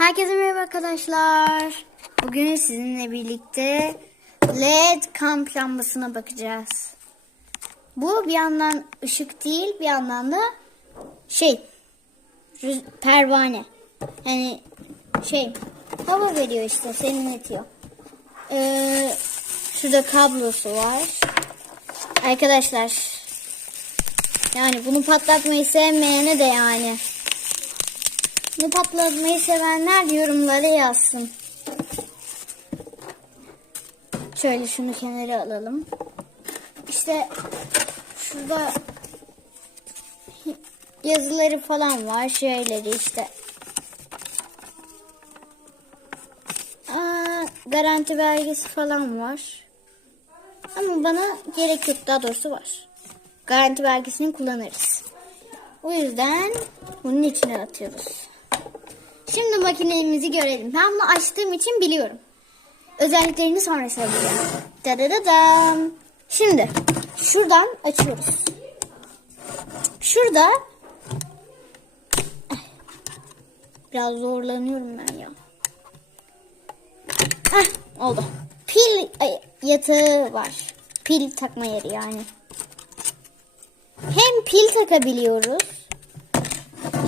Herkese merhaba arkadaşlar. Bugün sizinle birlikte LED kamp lambasına bakacağız. Bu bir yandan ışık değil bir yandan da şey pervane. Yani şey hava veriyor işte serinletiyor. Ee, şurada kablosu var. Arkadaşlar yani bunu patlatmayı sevmeyene de yani bunu patlatmayı sevenler yorumlara yazsın. Şöyle şunu kenara alalım. İşte şurada yazıları falan var. Şeyleri işte. Aa, garanti belgesi falan var. Ama bana gerek yok. Daha doğrusu var. Garanti belgesini kullanırız. O yüzden bunun içine atıyoruz. Şimdi makinemizi görelim. Ben bunu açtığım için biliyorum. Özelliklerini sonra söyleyeceğim. Dadadadam. Şimdi şuradan açıyoruz. Şurada Eh, biraz zorlanıyorum ben ya. Heh, oldu. Pil yatağı var. Pil takma yeri yani. Hem pil takabiliyoruz.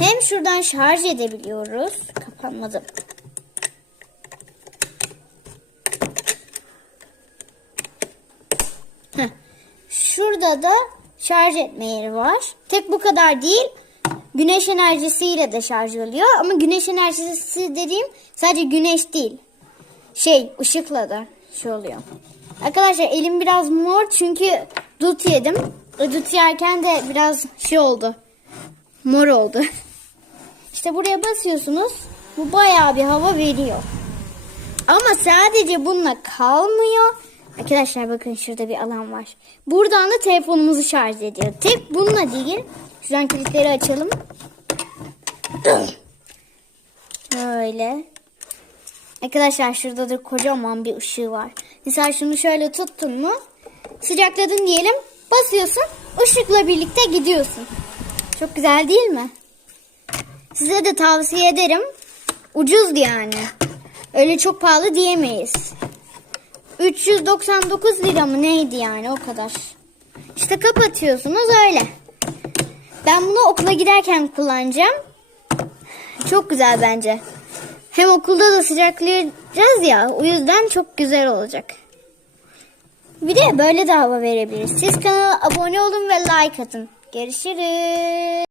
Hem şuradan şarj edebiliyoruz. Kapanmadı. Şurada da şarj etme yeri var. Tek bu kadar değil. Güneş enerjisiyle de şarj oluyor. Ama güneş enerjisi dediğim sadece güneş değil. Şey ışıkla da şey oluyor. Arkadaşlar elim biraz mor çünkü dut yedim. Dut yerken de biraz şey oldu. Mor oldu. İşte buraya basıyorsunuz. Bu bayağı bir hava veriyor. Ama sadece bununla kalmıyor. Arkadaşlar bakın şurada bir alan var. Buradan da telefonumuzu şarj ediyor. Tek bununla değil. Şuradan kilitleri açalım. Böyle. Arkadaşlar şurada da kocaman bir ışığı var. Mesela şunu şöyle tuttun mu? Sıcakladın diyelim. Basıyorsun. ışıkla birlikte gidiyorsun. Çok güzel değil mi? Size de tavsiye ederim. Ucuz yani. Öyle çok pahalı diyemeyiz. 399 lira mı neydi yani o kadar. İşte kapatıyorsunuz öyle. Ben bunu okula giderken kullanacağım. Çok güzel bence. Hem okulda da sıcaklayacağız ya. O yüzden çok güzel olacak. Bir de böyle de hava verebiliriz. Siz kanala abone olun ve like atın. Görüşürüz.